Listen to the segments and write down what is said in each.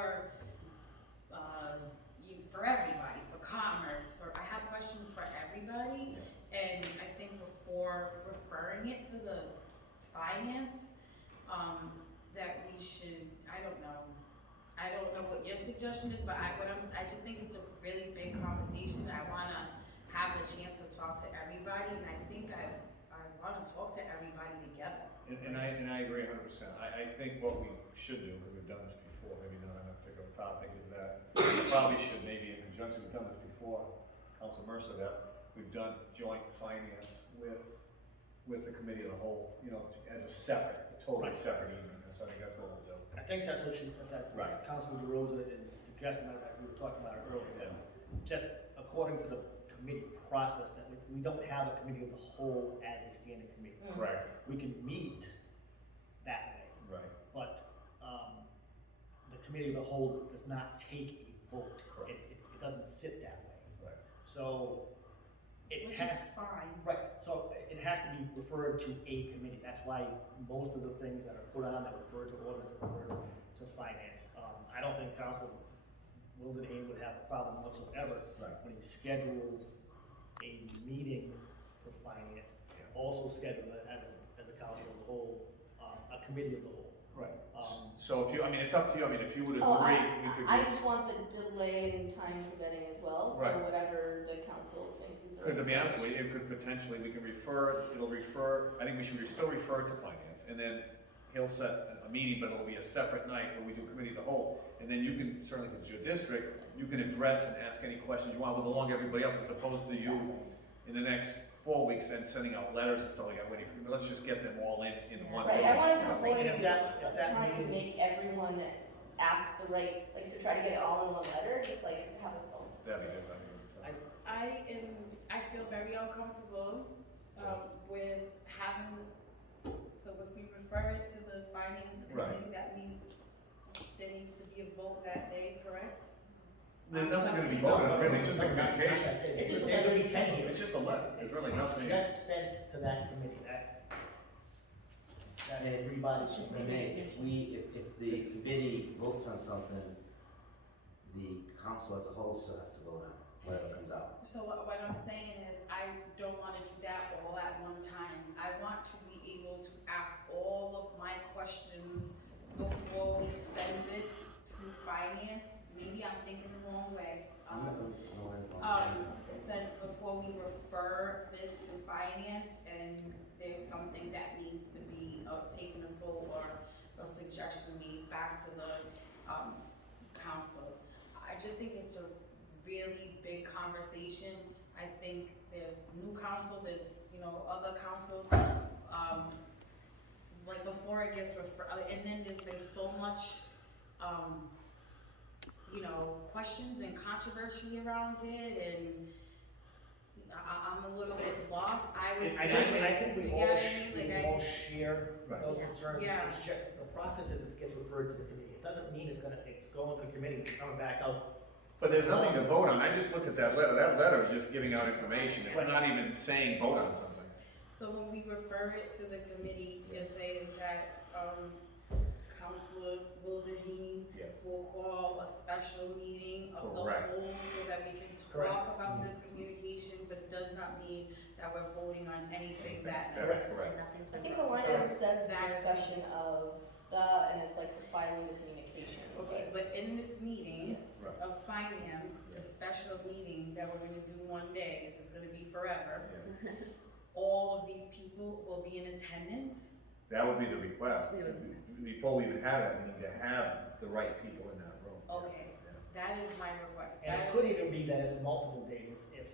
for, for everybody, for commerce, I have questions for everybody. And I think before referring it to the finance, that we should, I don't know what your suggestion is, but I just think it's a really big conversation. I wanna have a chance to talk to everybody, and I think I wanna talk to everybody together. And I agree 100%. I think what we should do, because we've done this before, maybe not on a particular topic, is that we probably should, maybe in conjunction, we've done this before, Council Mercer, that we've done joint finance with the committee of the whole, you know, as a totally separate evening. So I think that's what we'll do. I think that's what Right. Councilor DeRosa is suggesting, that we were talking about it earlier. Just according to the committee process, that we don't have a committee of the whole as a standing committee. Correct. We can meet that way, Right. but the committee of the whole does not take a vote. Correct. It doesn't sit that way. Right. So it Which has. is fine. Right, so it has to be referred to a committee. That's why most of the things that are put on that refer to orders that refer to finance. I don't think Council Wildenhain would have a problem whatsoever Right. when he schedules a meeting for finance, also schedule it as a council of the whole, a committee of the whole. Right. So So if you, I mean, it's up to you. I mean, if you would Oh, agree, we could I just. just want the delay in time for vetting as well, so Right. whatever the council thinks is the. Because to be honest with you, it could potentially, we can refer, I think we should still refer to finance, and then he'll set a meeting, but it'll be a separate night where we do committee of the whole, and then you can, certainly because it's your district, you can address and ask any questions you want with along everybody else, as opposed to you in the next 4 weeks then sending out letters and stuff like that, waiting for, let's just get them all in one. Right, I wanted to And avoid if that trying to meeting- make everyone ask the right, like to try to get it all in one letter, just like have us all. That'd be good. I feel very uncomfortable, with having, so if we refer it to the finance Right. committee, that means there needs to be a vote that day, correct? There's nothing gonna be voted on, really, it's just a communication. It's just, It's there's gonna be 10 here. It's just a list, there's really nothing. Just sent to that committee, that everybody's just. I mean, if the committee votes on something, the council as a whole still has to vote on whatever comes out. So what I'm saying is, I don't wanna do that all at one time. I want to be able to ask all of my questions before we send this to finance. Maybe I'm thinking the wrong way. I'm not going to know anything. Send before we refer this to finance, and there's something that needs to be taken a vote or a suggestion made back to the council. I just think it's a really big conversation. I think there's new council, there's, other council, like before it gets and then there's been so much, questions and controversy around it, and I'm a little bit lost. I think we all share Right. those concerns. Yeah. It's just, the process is it gets referred to the committee. It doesn't mean it's going to the committee, it's coming back out. But there's nothing to vote on, I just looked at that letter is just giving out information, it's not even saying vote on something. So when we refer it to the committee, you're saying that, Councilor Wildenhain Yes. will call a special meeting of the Correct. whole so that we can Correct. talk about this communication, but it does not mean that we're voting on anything that night. That's correct. I think the line item says That is- discussion of and it's like filing the communication. Okay, but in this meeting Right. of finance, the special meeting that we're gonna do one day, this is gonna be forever, Yeah. all of these people will be in attendance. That would be the request, before we even have that, we need to have the right people in that room. Okay, that is my request. And That it could is- even be that it's multiple days, if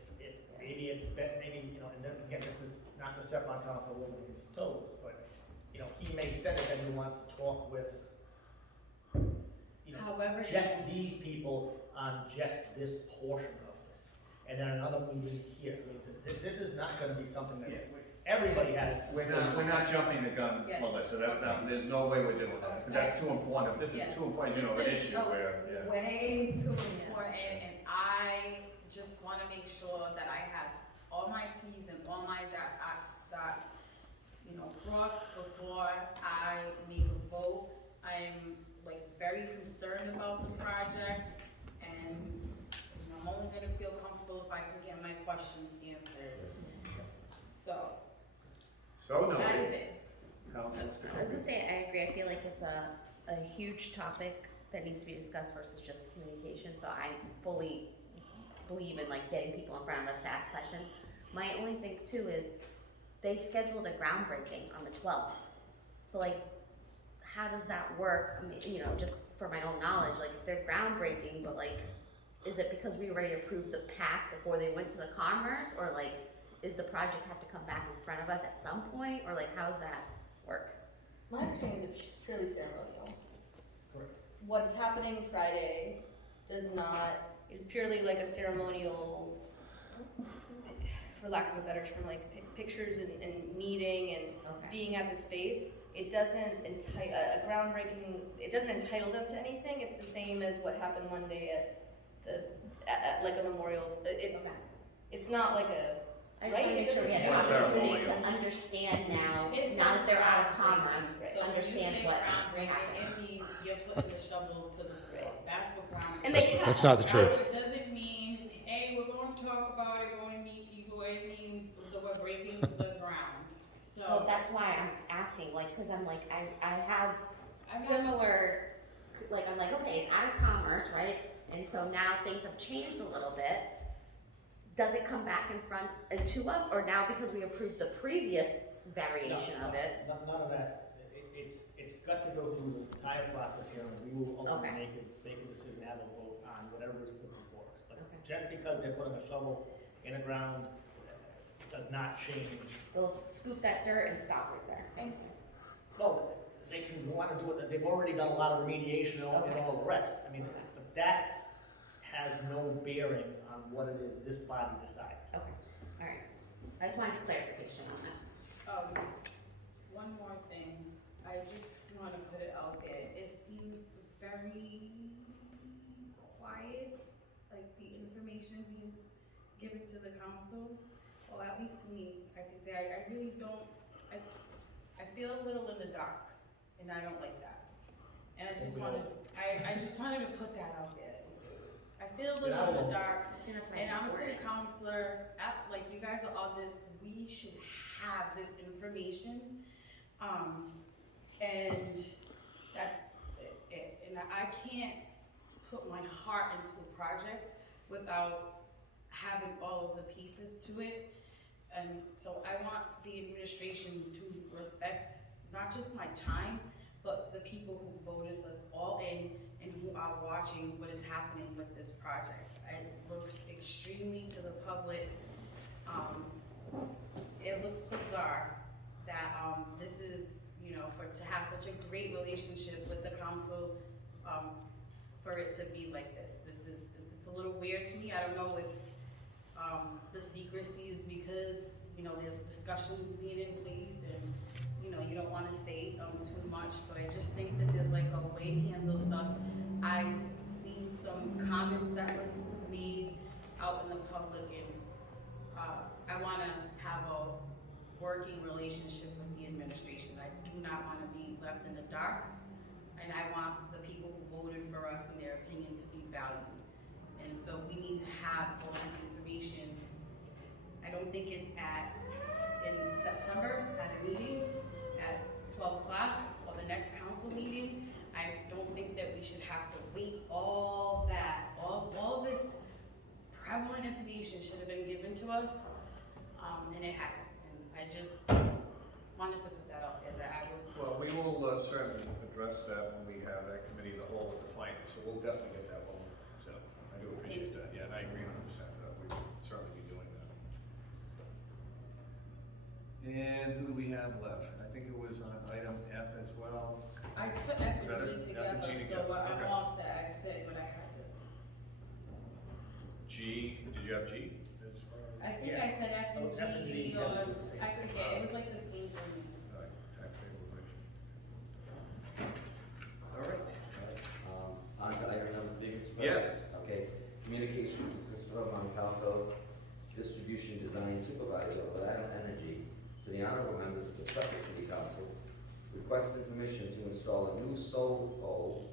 maybe and then again, this is not to step on Council Wildenhain's toes, but, he may set it that he wants to talk with, However, just these people on just this portion of this. And then another meeting here. I mean, this is not gonna be something that's, everybody has. We're not jumping the gun, Yes. Melissa, that's not, there's no way we're doing that, 'cause that's too important, this is Yes. too important, an This is issue where, yeah. way too important, and I just wanna make sure that I have all my Ts and all my dots, crossed before I make a vote. I'm like very concerned about the project, and I'm only gonna feel comfortable if I can get my questions answered. So, So no. that is it. Council, I was gonna say, I agree, I feel like it's a huge topic that needs to be discussed versus just communication, so I fully believe in like getting people in front of us to ask questions. My only thing too is, they scheduled a groundbreaking on the 12th, so like, how does that work? I mean, you know, just for my own knowledge, like, if they're groundbreaking, but like, is it because we already approved the pass before they went to the Commerce, or like, is the project have to come back in front of us at some point, or like, how's that work? My understanding is it's purely ceremonial. Correct. What's happening Friday is purely like a ceremonial, for lack of a better term, like pictures and meeting and Okay. being at the space. It doesn't a groundbreaking, it doesn't entitle them to anything. It's the same as what happened one day at like a memorial. It's not like a, I just Right, wanna make it sure we doesn't have change the opportunity ceremonial. to understand now, It now that they're out of says commerce, groundbreaking. So when you understand say what groundbreaking, happened. it means you're putting the shovel to the floor. That's what groundbreaking. and they That's not the truth. It doesn't mean, hey, we're going to talk about it, we're going to meet people. It means that we're breaking the ground. Well, So, that's why I'm asking, like, cause I'm like, I have I have- similar, like, I'm like, okay, it's out of commerce, right? And so now things have changed a little bit. Does it come back in front to us, or now because we approved the previous variation of it? None of that. It's got to go through the entire process here, and we will ultimately make a decision, have a vote on whatever is put before us. But Okay. just because they're putting a shovel in the ground does not change. They'll scoop that dirt and stop right there. And- No, they can want to do it, they've already done a lot of remediation and all the rest. I mean, Okay. but that has no bearing on what it is this body decides. Okay, alright. I just wanted clarification on that. one more thing, I just want to put it out there. It seems very quiet, like the information being given to the council, or at least to me. I can say I really don't, I feel a little in the dark, and I don't like that. And I just wanted to put that out there. I feel a little in the dark, I think that's why and it's I'm a city important. councilor, like you guys are all, we should have this information. And that's it. And I can't put my heart into a project without having all of the pieces to it. And so I want the administration to respect not just my time, but the people who voted us all in and who are watching what is happening with this project. It looks extremely to the public. It looks bizarre that this is, you know, to have such a great relationship with the council, for it to be like this. It's a little weird to me. I don't know if the secrecy is because, you know, there's discussions being in place and, you know, you don't want to say too much, but I just think that there's like a way to handle stuff. I've seen some comments that was made out in the public, and I want to have a working relationship with the administration. I do not want to be left in the dark, and I want the people who voted for us and their opinion to be valued. And so we need to have all that information. I don't think it's in September at a meeting at 12 o'clock or the next council meeting. I don't think that we should have to wait all that, all this prevalent information should have been given to us, and it hasn't. And I just wanted to put that out there, that I was. Well, we will certainly address that when we have that committee of the whole with the finance, so we'll definitely get that one. So I do appreciate that, yeah, and I agree 100%, we will certainly be doing that. And who do we have left? I think it was on item F as well. I put F Is that and it? G F and together, G so together, I'm okay. all set. I said what I had to. G, did you have G? As far as- I think I said F and Oh, F and G, G, or, yeah. I forget, it was like the same thing. All right, tax stabilization. All right. On to item number 6. Yes. Okay, communication from Christopher Montalto, Distribution Design Supervisor of Rhode Island Energy, to the honorable members of the Pawtucket City Council, requesting permission to install a new solar pole